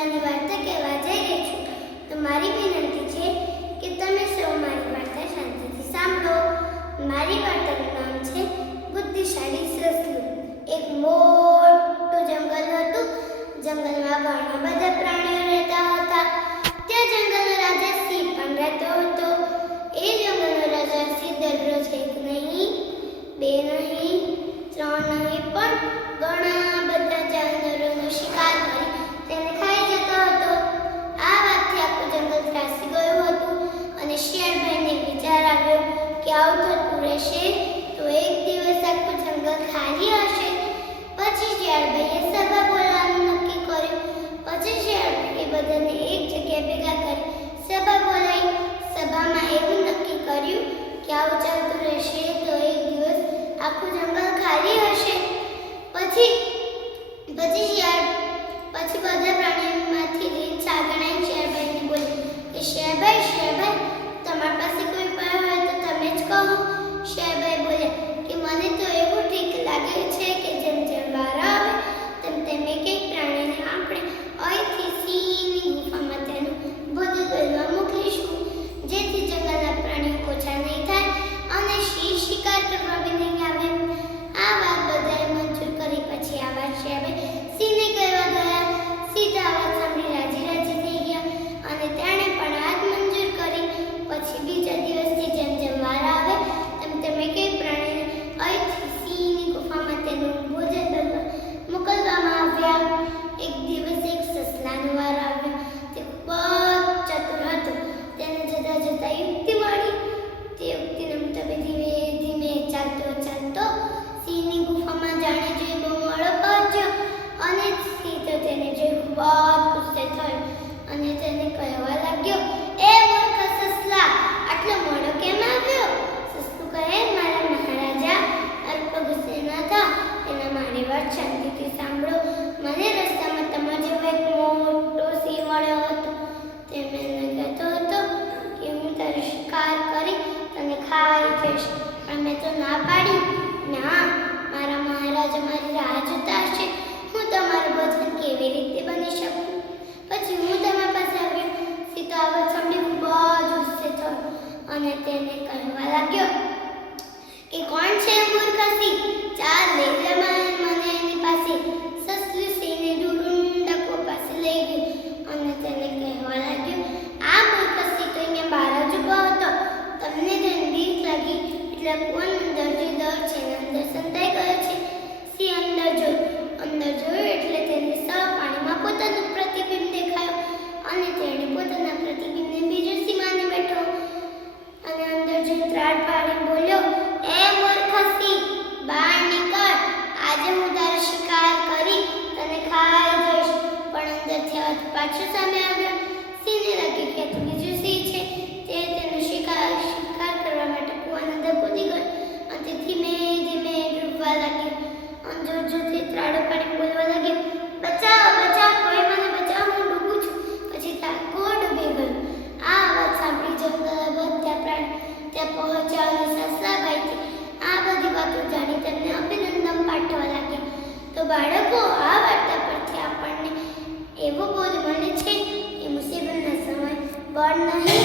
મજાની વાર્તા કહેવા જઈ રહી છું. તો મારી વિનંતી છે કે તમે સૌ મારી વાર્તા શાંતિથી સાંભળો. મારી વાર્તાનું નામ છે બુદ્ધિશાળી સસલું. એક મોટું જંગલ હતું. જંગલમાં ઘણા બધા પ્રાણીઓ રહેતા હતા. ત્યાં જંગલનો રાજા સિંહ પણ રહેતો હતો. એ જંગલનો રાજા સિંહ દરરોજ એક નહીં, બે નહીં, ત્રણ નહીં, પણ ઘણા બધા જાનવરોનો શિકાર કરી તેને ખાઈ જતો હતો. આ વાતથી આખું જંગલ ત્રાસી ગયું હતું અને શિયાળભાઈને વિચાર આવ્યો કે આવું થતું રહેશે તો એક દિવસ આખું જંગલ ખાલી હશે. પછી શિયાળભાઈએ સભા બોલાવવાનું નક્કી કર્યું. પછી શિયાળભાઈએ બધાને એક જગ્યાએ ભેગા કરી સભા બોલાવી. સભામાં એવું નક્કી કર્યું કે આવું ચાલતું રહેશે તો એક દિવસ આખું જંગલ ખાલી હશે. પછી બધા પ્રાણીઓમાંથી રીત સાગણાઈ શિયાળભાઈને બોલી કે શિયાળભાઈ, તમારી પાસે કોઈ ઉપાય હોય તો તમે જ કહો. શિયાળભાઈ બોલ્યા કે મને તો એવું ઠીક લાગે છે કે જેમ જેમ વારો આવે તેમ તેમ એક એક પ્રાણીને આપણે અહીંથી સિંહની ગુફામાં તેનું ભોજન કરવા મોકલીશું, જેથી જંગલના પ્રાણીઓ ઓછા નહીં થાય અને સિંહ શિકાર કરવા બી નહીં આવે. આ વાત બધાએ મંજૂર કરી. પછી આ વાત શિયાળભાઈ સિંહને કહેવા ગયા. સિંહ આ વાત સાંભળી રાજી થઈ ગયા અને તેણે પણ આ જ મંજૂર કરી. પછી બીજા દિવસથી જેમ જેમ વાર આવે તેમ તેમ એક એક પ્રાણીને અહીંથી સિંહની ગુફામાં તેનું ભોજન કરવા મોકલવામાં આવ્યા. એક દિવસ એક સસલાનો વાર આવ્યો. તે ખૂબ જ ચતુર હતો. તેને જતા જતા યુક્તિ મળી. તે યુક્તિને મુતાબિક ધીમે ધીમે ચાલતો સિંહની ગુફામાં જાણે જોઈ બહુ મોડો પહોંચ્યો અને સિંહ તો તેને જોઈ ખૂબ જ ગુસ્સે થયો અને તેને કહેવા લાગ્યો, એ મૂર્ખ સસલા, આટલો મોડો કેમ આવ્યો? સસલું કહે, મારા મહારાજા, અલ્પ ગુસ્સે ન થા. તેના મારી વાત શાંતિથી સાંભળો. મને રસ્તામાં તમારા જેવો એક મોટો સિંહ મળ્યો હતો. તે મને કહેતો હતો કે હું તારો શિકાર કરી તને ખાઈ જઈશ, પણ મેં તો ના પાડી. ના, મારા મહારાજા મારી રાહ જોતા હશે. હું તમારું ભોજન કેવી રીતે બની શકું? પછી હું તમારા પાસે આવ્યો. સિંહ તો આ વાત સાંભળી ખૂબ જ ગુસ્સે થયો અને તેને કહેવા લાગ્યો કે કોણ છે મૂર્ખ સિંહ? ચાલ લઈ જા મને એની પાસે. સસલું સિંહને દૂર ઊંડા કૂવા પાસે લઈ ગયું અને તેને કહેવા લાગ્યો, આ મૂર્ખ સિંહ તો અહીંયા બહાર જ ઊભો હતો. તમને તેને બીક લાગી એટલે કૂવાની અંદર જે દર છે એના અંદર સંતાઈ ગયો છે. સિંહ અંદર જોયું એટલે તેને સાવ પાણીમાં પોતાનું પ્રતિબિંબ દેખાયું અને તેણે પોતાના પ્રતિબિંબને બીજું સિંહ માની બેઠો અને અંદર જઈને ત્રાડ પાડી બોલ્યો, એ મૂર્ખ સિંહ, બહાર નીકળ. આજે હું તારો શિકાર કરી તને ખાઈ જઈશ. પણ અંદરથી અવાજ પાછો સામે આવ્યો. સિંહને લાગ્યું કે તો બીજું સિંહ છે. તે તેનો શિકાર કરવા માટે કૂવાની અંદર કૂદી ગયો અને ધીમે ધીમે ડૂબવા લાગ્યો. જોરથી ત્રાડો પાડી બોલવા લાગ્યો, બચાવ, કોઈ મને બચાવ, હું ડૂબું છું. પછી તાકો ડૂબી ગયો. આ અવાજ સાંભળી જંગલના બધા પ્રાણી ત્યાં પહોંચ્યા અને સસલાભાઈથી આ બધી વાતો જાણી તેમને અભિનંદન પાઠવવા લાગ્યા. તો બાળકો, આ વાર્તા પરથી આપણને એવો બોધ મળે છે કે મુસીબતના સમય બળ નહીં